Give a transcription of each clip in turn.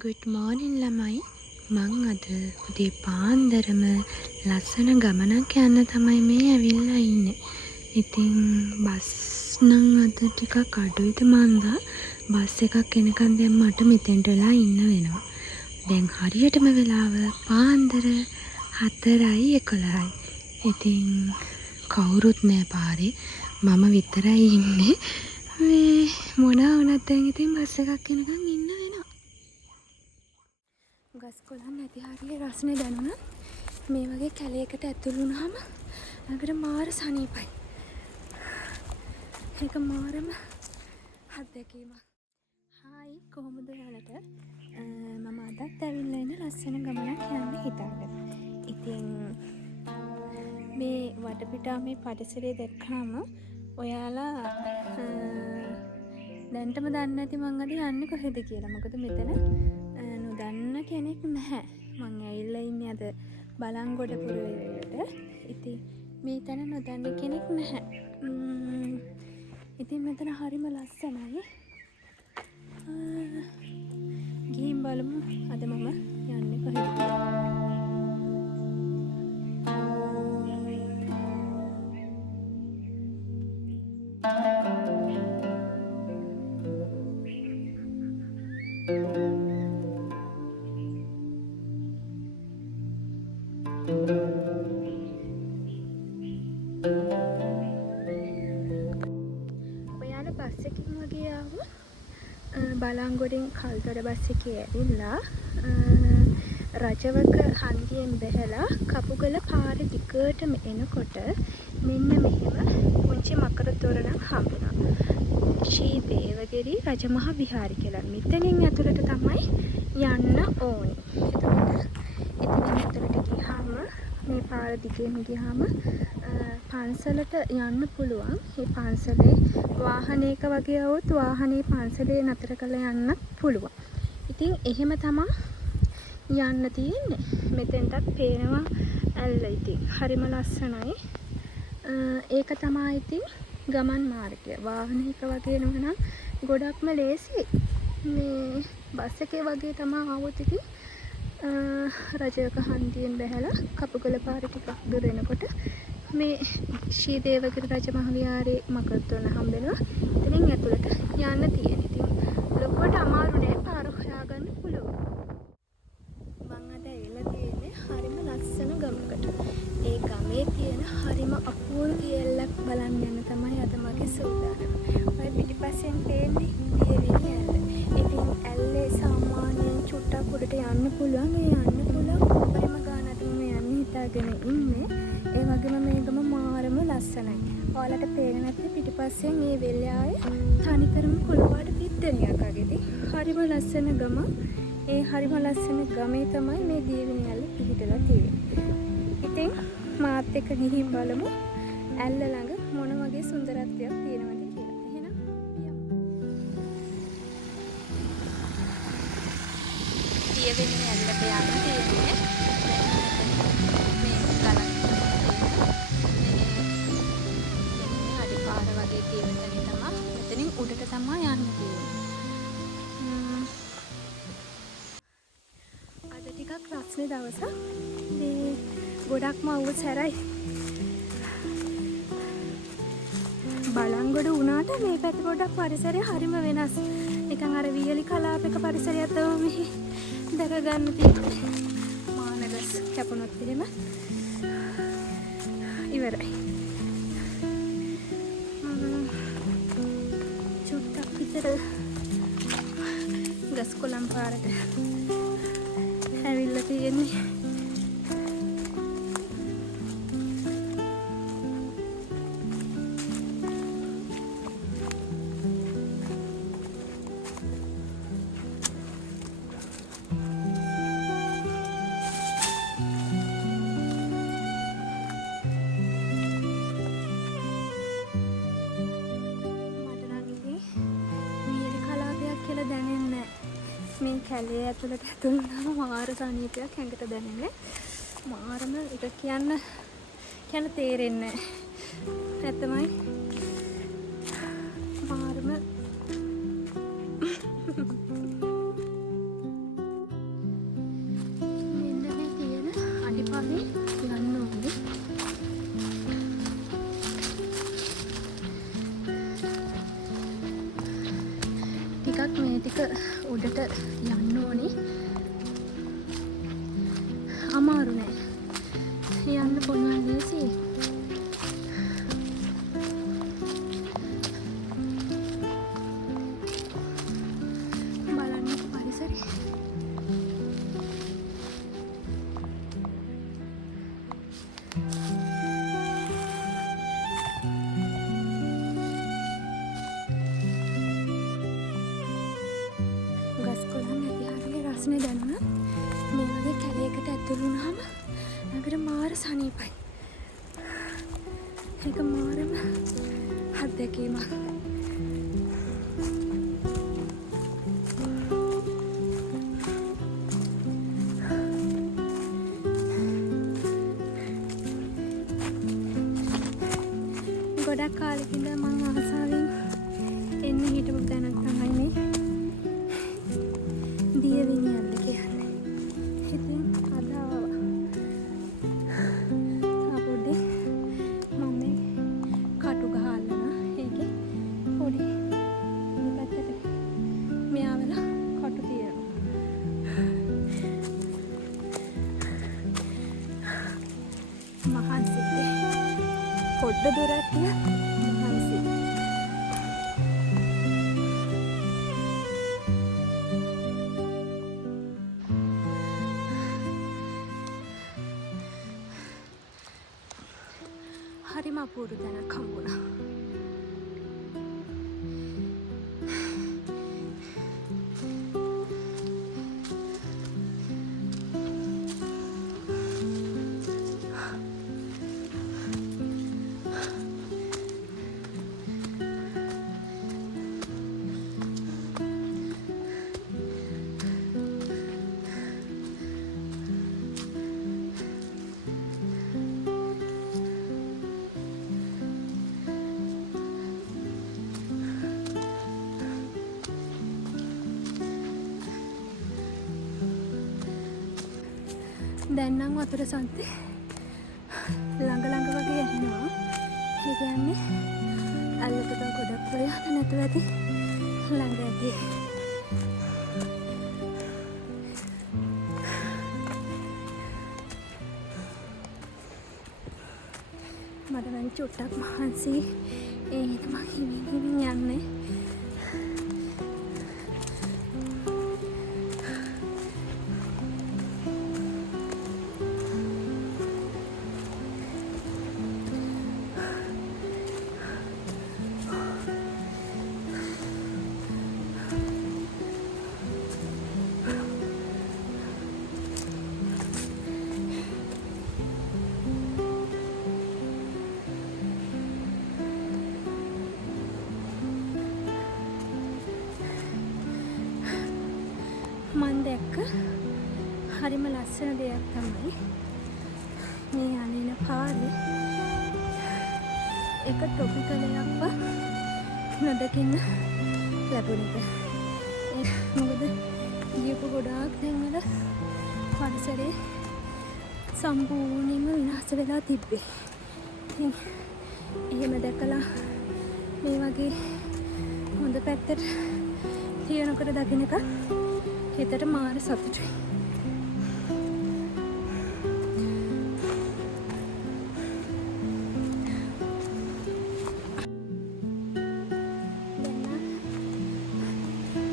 Good මෝර්නින් ළමයි. මං අද උදේ පාන්දරම ලස්සන ගමනක් යන්න තමයි මේ ඇවිල්ලා ඉන්නේ. ඉතින් බස් නම් අද ටිකක් අඩුයිද මන්දා. බස් එකක් එනකන් දැන් මට මෙතෙන්ට වෙලා ඉන්න වෙනවා. දැන් හරියටම වෙලාව පාන්දර 4:11. ඉතින් කවුරුත් නෑ පාරේ. මම විතරයි ඉන්නේ. මේ මොනවා වුණත් දැන් ඉතින් බස් එකක් එනකන් ඉන්න වෙනවා. ගස් කොළන් නැති හරිය රස්නේ දැනුණා. මේ වගේ කැලේකට ඇතුළු වුණාම ළඟට මාර සනීපයි. ඒක මාරම අත්දැකීමක්. හායි කොහොමද ඔයාලට? මම අදත් ඇවිල්ලා ඉන්න ලස්සන ගමනක් යන්න හිතාගෙන. ඉතින් මේ වටපිටාව මේ පරිසරය දැක්කාම ඔයාලා දැන්ටම දන්නේ නැති මං අද යන්නේ කොහෙද කියලා. මොකද මෙතන නොදන්න කෙනෙක් නැහැ. මං ඇවිල්ලා ඉන්නේ අද බලංගොඩ පුරවැල්ලට. ඉතින් මේ තැන නොදන්න කෙනෙක් නැහැ. ඉතින් මෙතන හරිම ලස්සනයි. ගිහින් බලමු අද මම යන්නේ කොහෙද කියලා. ඔයාලා බස් එකකින් වගේ ආවොත් බලංගොඩෙන් කල්තොට බස් එකේ ඇවිල්ලා රජවක හන්දියෙන් බැහැලා කපුගල පාර දිගටම එනකොට මෙන්න මෙහෙම පුංචි මකර තොරණක් හම්බුණා. ශ්‍රී දේවගිරි රජමහා විහාරය කියලා. මෙතනින් ඇතුළට තමයි යන්න ඕනේ. එතනින් ඇතුළට ගියාම මේ පාර දිගේම ගියාම පන්සලට යන්න පුළුවන්. මේ පන්සලේ වාහනයක වගේ આવොත් වාහනේ පන්සලේ නතර කරලා යන්න පුළුවන්. ඉතින් එහෙම තමයි යන්න තියෙන්නේ. මෙතෙන්ටත් පේනවා ඇල්ල. ඉතින් හරිම ලස්සනයි. ඒක තමයි ඉතින් ගමන් මාර්ගය. වාහනයක වගේ නෙවෙයි ගොඩක්ම ලේසි. මේ බස් එකේ වගේ තමයි આવොත් ඉතින් රජවක හන්දියෙන් බැහැලා කපුගල පාර ටිකක් දුර එනකොට මේ ශ්‍රී දේවගිරි රජමහා විහාරයේ මකරතොරණ හම්බෙනවා. එතනින් ඇතුළට යන්න තියෙන. ඉතින් ලොකුවට අමාරු නෑ. පාර හොයාගන්න පුළුවන්. මං අද ඇවිල්ලා තියෙන්නේ හරිම ලස්සන ගමකට. ඒ ගමේ තියෙන හරිම අපූර්ව දියැලක් බලන්න යන තමයි අද මගේ සූදානම. ඔය පිටිපස්සෙන් පේන්නේ දියැලේ ඇල්ල. ඉතින් ඇල්ලේ සාමාන්‍යයෙන් චුට්ටක් උඩට යන්න පුළුවන්. මේ යන්න පුළුවන් උඩරම ගානට මම යන්න හිතාගෙන ඉන්නේ. ඒ වගේම මේ ගම මාරම ලස්සනයි. ඔයාලට පේන්නේ නැත්නම් පිටිපස්සෙන් මේ වෙලාවේ තනිකරම කොළපාට පිට්ටනියක් වගේ. හරිම ලස්සන ගම. ඒ හරිම ලස්සන ගමේ තමයි මේ දියවිනි ඇල්ල පිහිටලා තියෙන්නේ. ඉතින් මාත් එක්ක ගිහින් බලමු ඇල්ල ළඟ මොන වගේ සුන්දරත්වයක් තියෙනවද කියලා. එහෙනම් දියවිනි ඇල්ලට යන්න තියෙන්නේ. මේ ගලක් හරි පාර වගේ තියෙන තැන තමයි. මෙතනින් උඩට තමයි යන්න තියෙන්නේ. අද ටිකක් රස්නේ දවසක්. මේ ගොඩක්ම අවුව සැරයි. බලංගොඩ වුණාට මේ පැත්තේ පොඩක් පරිසරය හරිම වෙනස්. නිකන් අර වියලි කලාපයක පරිසරයක් තමයි මෙහි දැක ගන්න තියෙන්නේ. මානගස් කැපුණොත් එහෙම ඉවරයි. චුට්ටක් විතර ගස් කොළන් පාරට ඇවිල්ලා තියෙන්නේ. මේ කැලේ ඇතුළට ඇතුළු වුණාම මාර සනීපයක් ඇඟට දැනෙන්නේ. මාරම ඒක කියන්න තේරෙන්නේ නැහැ. ඇත්තමයි. මාරම මේ ටික උඩට යන්න ඕනේ. අමාරු නෑ. යන්න පුළුවන් ලේසියි. බලන්න පරිසරය. ගස් කොළන් නැති හරිය රස්නේ දැනුණා. මේ වගේ කැලේකට ඇතුළු වුණාම ළඟට මාර සනීපයි. ඒක මාරම අත්දැකීමක්. ගොඩක් කාලෙක ඉඳන් මම ආසාවෙන් එන්න හිටපු තැනක් තමයි මේ දියවිනියන්න කියන්නේ. ඉතින් අද පොඩි මම මේ කටු ගහල්ලන ඒකේ පොඩි මේ පැත්තට මෙයා වෙලා කටු තියෙනවා. මහන්සිත් පොඩ්ඩ දුරක් ගියා මහන්සි. හරිම අපූර්ව තැනක් හම්බුණා. දැන් නම් වතුර සද්දේ ළඟ වගේ ඇහෙනවා. ඒ කියන්නේ අල්ලකට ගොඩක් ප්‍රයහන නැතුව ඇති ළඟ ඇති. මට නම් චුට්ටක් මහන්සි. ඒ හිතම හිමින් යන්නේ. මන් දැක්ක හරිම ලස්සන දෙයක් තමයි මේ අනින පාරේ එක ටොපිකලයක්ව නොදකින්න ලැබුණ එක. මොකද ගියපු ගොඩාක් තැන්වල පරිසරේ සම්පූර්ණයෙන්ම විනාශ වෙලා තිබ්බේ. ඉතින් එහෙම දැකලා මේ වගේ හොඳ පැත්තට තියනකොට දකින්න එක හිතට මාර සතුටුයි.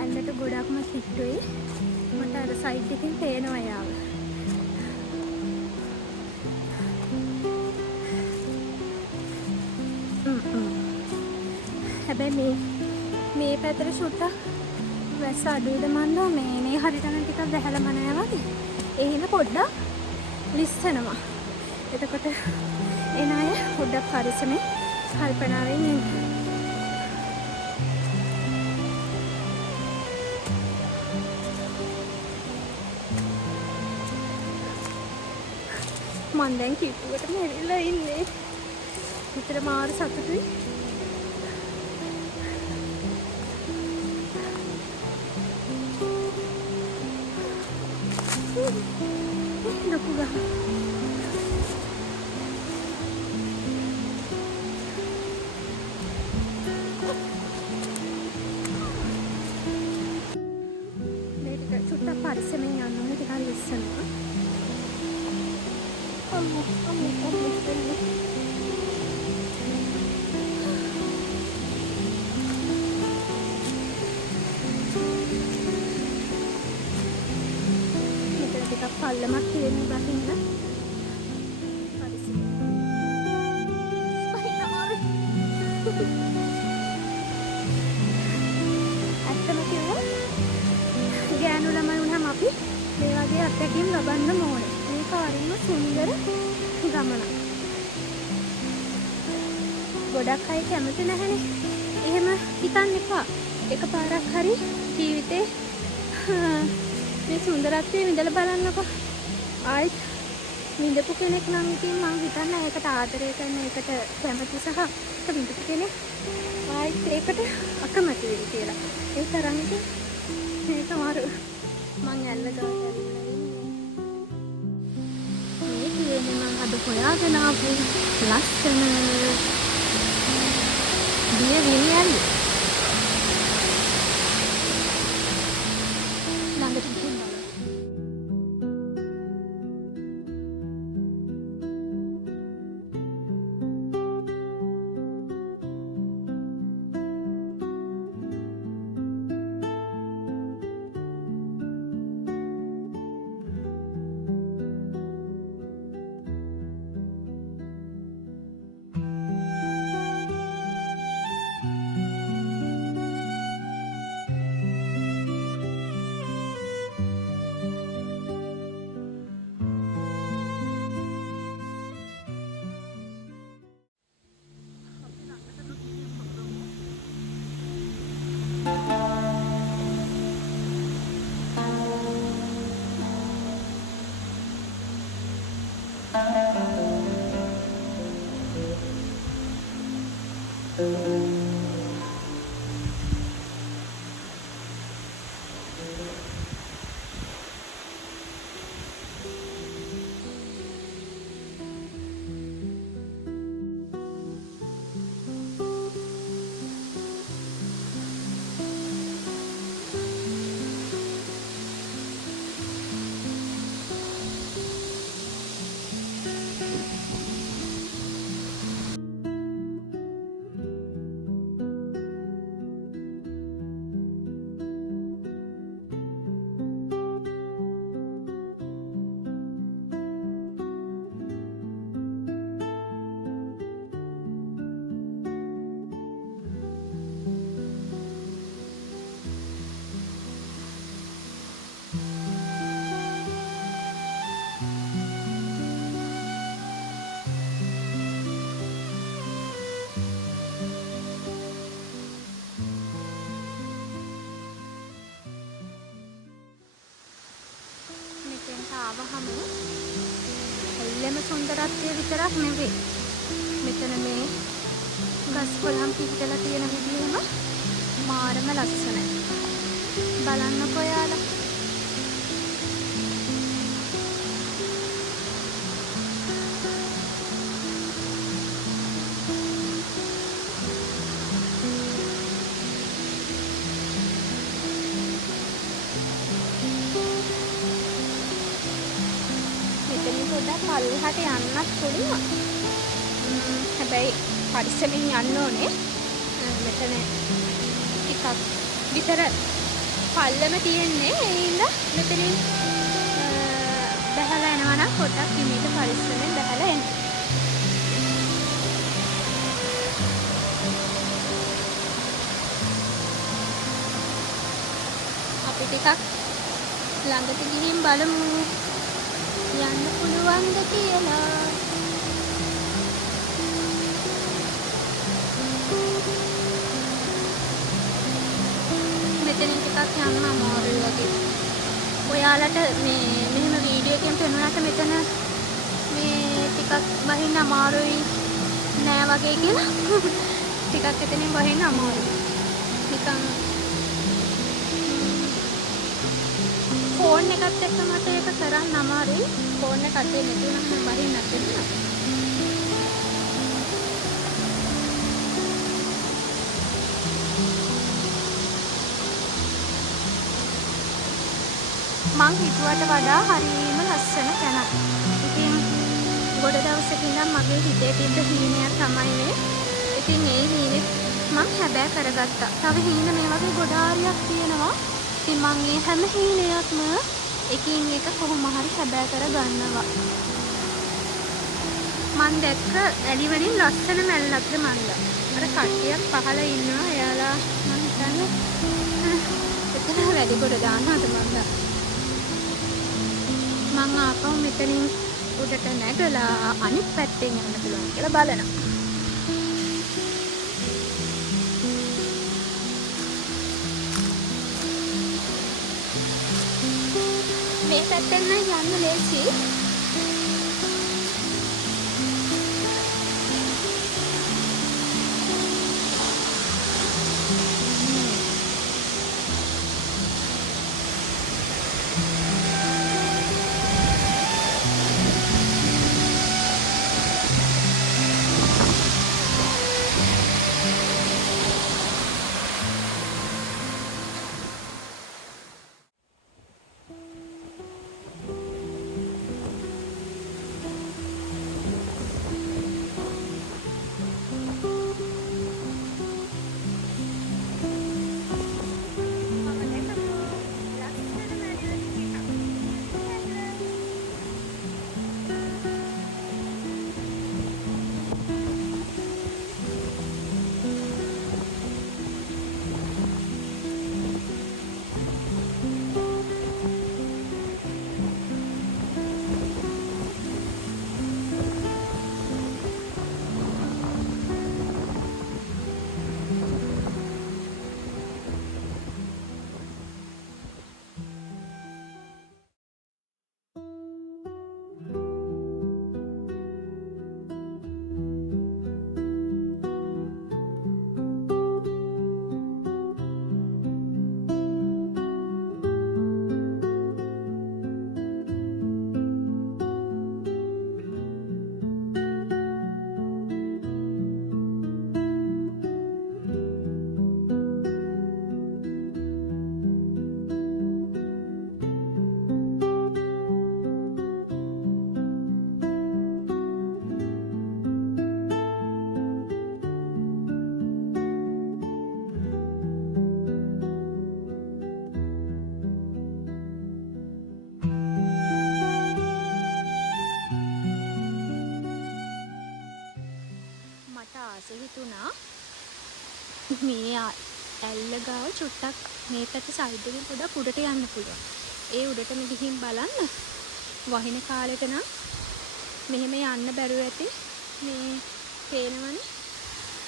ඇල්ලට ගොඩක්ම කිට්ටුයි. මට අර සයිඩ් එකෙන් පේනවා යාව. හැබැයි මේ පැත්තට ෂුට්ටක් වැස්ස අඩුයිද මන්දා මේ හරියටම ටිකක් දැහැලම නෑ වගේ. ඒ හින්දා පොඩ්ඩක් ලිස්සනවා. එතකොට එන අය පොඩ්ඩක් පරිස්සමෙන් කල්පනාවෙන් ඉන්න. මන් දැන් කිට්ටුවට මෙරිලා ඉන්නේ. හිතට මාර සතුටුයි. ලොකු ගහ. පරිස්සමෙන් යන්න ඕනේ ටිකක් ඉස්සෙල්ලා. අම්මෝ මෙතන ටිකක් පල්ලමක් තියෙන බහින්න. පරිස්සමෙන්. බහින්න අමාරුයි. ඇත්තම කිව්වොත් ගෑනු ළමයි වුණාම අපි මේ වගේ අත්දැකීම් ලබන්න ඕනේ. මේක හරිම සුන්දර ගමනක්. ගොඩක් අය කැමති නැහැනේ. එහෙම හිතන්න එපා. එකපාරක් හරි ජීවිතේ මේ සුන්දරත්වය විඳලා බලන්නකෝ. ආයෙත් විඳපු කෙනෙක් නම් ඉතින් මං හිතන්නේ ඒකට ආදරය කරන එකට කැමති සහ විඳපු කෙනෙක් ආයෙත් ඒකට අකමැති වෙයි කියලා. ඒ තරම් ඉතින් මේක මාරු. මං ඇල්ල ගාලා මේ කියන්නේ මං අද හොයාගෙන ආපු ලස්සන දිය විලියන්නේ. ළඟට ගිහින් බලන්න. ආවහම එල්ලෙම සුන්දරත්වය විතරක් නෙවෙයි. මෙතන මේ ගස් කොළන් පිහිටලා තියෙන විදිහම මාරම ලස්සනයි. බලන්නකෝ යාලා. පල්ලෙහාට යන්නත් පුළුවන්. හැබැයි පරිස්සමෙන් යන්න ඕනේ. මෙතන ටිකක් විතර පල්ලම තියෙන්නේ. ඒ හින්දා මෙතනින් බහලා යනවා නම් පොඩ්ඩක් හිමීට පරිස්සමෙන් බහලා එන්න. අපි ටිකක් ළඟට ගිහින් බලමු. යන්න පුළුවන්ද කියලා. මෙතනින් ටිකක් යන්න අමාරුයි වගේ. ඔයාලට මේ මෙහෙම වීඩියෝ එකෙන් පෙනුනට මෙතන මේ ටිකක් බහින්න අමාරුයි නෑ වගේ කියලා. ටිකක් එතනින් බහින්න අමාරුයි. නිකන් ෆෝන් එකත් එක්ක මට ඒක කරන්න අමාරුයි. ෆෝන් එක අතේ නැති වුණාම බහින්නත් වෙනවා. මං හිතුවට වඩා හරියම ලස්සන තැනක්. ඉතින් ගොඩ දවසක ඉඳන් මගේ හිතේ තිබ්බ හීනයක් තමයි මේ. ඉතින් ඒ හීනෙත් මං හැබෑ කරගත්තා. තව හීන මේ වගේ ගොඩාරියක් තියෙනවා. ඉතින් මං මේ හැම හීනයක්ම එකින් එක කොහොම හරි හැබෑ කරගන්නවා. මං දැක්ක ඇලි වලින් ලස්සන මැල්ලක්ද මන්ද. අර කට්ටියක් පහළ ඉන්නවා. එයාලා මං හිතන්නේ එතන වැඩි කොට දාන්නද මන්ද. මං ආපහු මෙතනින් උඩට නැගලා අනිත් පැත්තෙන් යන්න පුළුවන් කියලා බලනවා. මේ පැත්තෙන් නම් යන්න ලේසි. හිතුණා මේ ඇල්ල ගාව චුට්ටක් මේ පැත්ත සයිඩ් එකෙන් පොඩක් උඩට යන්න පුළුවන්. ඒ උඩටම ගිහින් බලන්න. වහින කාලෙක නම් මෙහෙම යන්න බැරුව ඇති. මේ පේනවනේ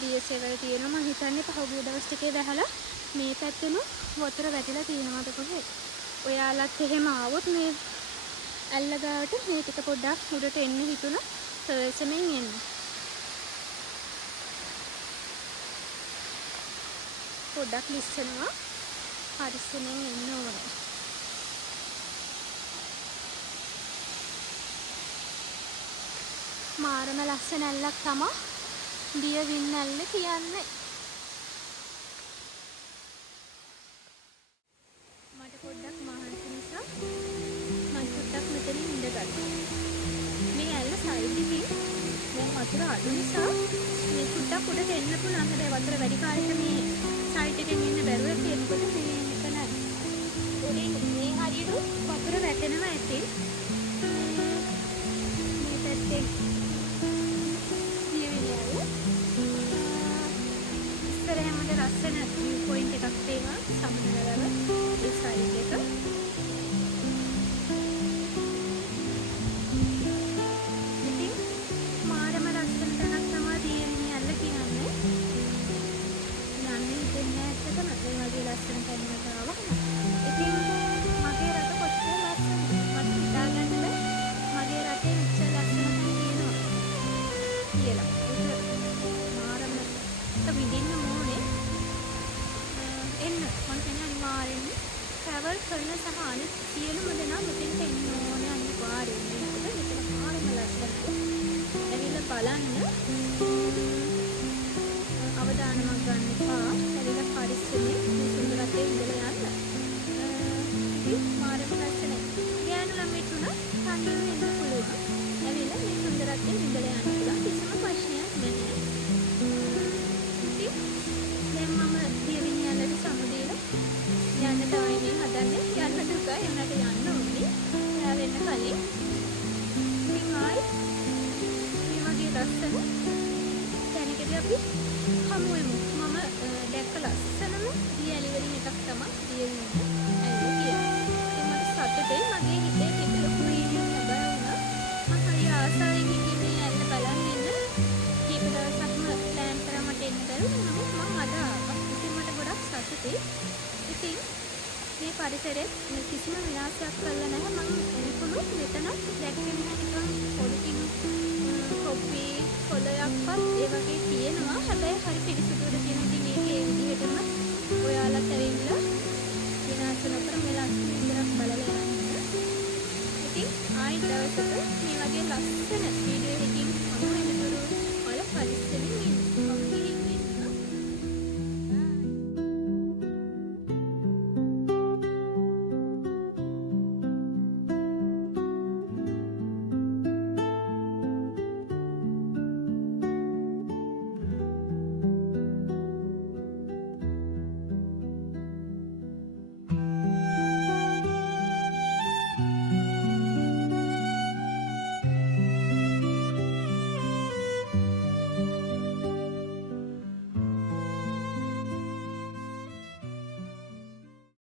දියසෙවල් තියෙනවා. මම හිතන්නේ පහුගිය දවස් ටිකේ වැහලා මේ පැත්තෙම වතුර වැටිලා තියෙනවද කොහෙද? ඔයාලත් එහෙම ආවොත් මේ ඇල්ල ගාවට මේ ටික පොඩ්ඩක් උඩට එන්න හිතුණා. සර්සමෙන් එන්න. පොඩ්ඩක් ලිස්සනවා. හරිස්සෙන් එන්න ඕනේ. මාරම ලස්සන ඇල්ලක් තමයි දිය වින් ඇල්ල කියන්නේ. මට පොඩ්ඩක් මහන්සි නිසා මම පොඩ්ඩක් මෙතනින් ඉඳගත්තා. මේ ඇල්ල සයිඩ් එකේ දැන් වතුර අඩු නිසා මේ පොඩ්ඩක් උඩට එන්න පුළුවන්. හැබැයි වතුර වැඩි කාලෙක මේ සයිඩ් එකෙන් ඉන්න බැරුව තියෙනකොට මේ මෙතන උඩින් මේ හරියට වතුර වැටෙනවා ඇති. මේ පැත්තේ ඉස්සරහමද ලස්සන view point එකක් තියෙනවා. සමුද්‍රවල ඒ සයිඩ් එක. ඉතින් මාරම ලස්සන තැනක් තමයි දියවිනි ඇල්ල කියන්නේ. යන්නේ ඉතින් ඇත්තටම මේ වගේ ලස්සන තැනකට ආවම ඉතින් මගේ රට කොච්චර ලස්සනද මට හිතාගන්න බෑ. මගේ රටේ මෙච්චර ලස්සන තැන තියෙනවා කියලා. ඒක මාරම විඳින්න ඕනේ. එන්න මම කියන්නේ අනිවාර්යෙන්ම ට්‍රැවල් කරන සහ අනිත් සියලුම දෙනා මෙතෙන්ට එන්න ඕනේ අනිවාර්යෙන්ම. මොකද මෙතන මාරම ලස්සනයි. ඇවිල්ලා බලන්න. අවදානමක් ගන්න එපා. ඇවිල්ලා පරිස්සමෙන් මේ සුන්දරත්වයේ ඉඳලා යන්න. ඉතින් මාරම ලස්සන තමයි ඉඳලා යන්න පුළුවන්. කිසිම ප්‍රශ්නයක් නැහැ. ඉතින් දැන් මම දියවිඤ්ඤාණයට සමු දීලා යන්න තමයි මේ හදන්නේ. යන්නට උකා එන්නට යන්න ඕනේ. එයා වෙන්න කලින්. ඉතින් ආයි මේ වගේ ලස්සන තැනකදී අපි හමු වෙමු. මම දැක්ක ලස්සනම දියැලි වලින් එකක් තමයි දියවිඤ්ඤාණ ඇවිල්ලා තියෙන්නේ. ඉතින් මට සතුටුයි. මගේ හිතේ තිබ්බ ලොකු වීර්යයක් ලැබුණා. මම හරි ආසාවෙන් හිටියේ මේ ඇල්ල බලන් ඉන්න. කීප දවසක්ම ප්ලෑන් කරා මට එන්න බැරුණා. නමුත් මම අද ආවා. ඉතින් මට ගොඩක් සතුටුයි. ඉතින් මේ පරිසරෙත් කිසිම විනාශයක් කරලා නැහැ. මම එනකොට මෙතන දැක්කේ නැහැ නිකන් පොලිතින් කොපි කොලයක්වත් ඒ වගේ තියෙනවා. හැබැයි හරි පිරිසිදුද තියෙන ඉතින් ඒකේ විදිහටම ඔයාලත් ඇවිල්ලා විනාශ නොකර මේ ලස්සන විතරක් බලලා යන්න. ඉතින් ආයි දවසක මේ වගේ ලස්සන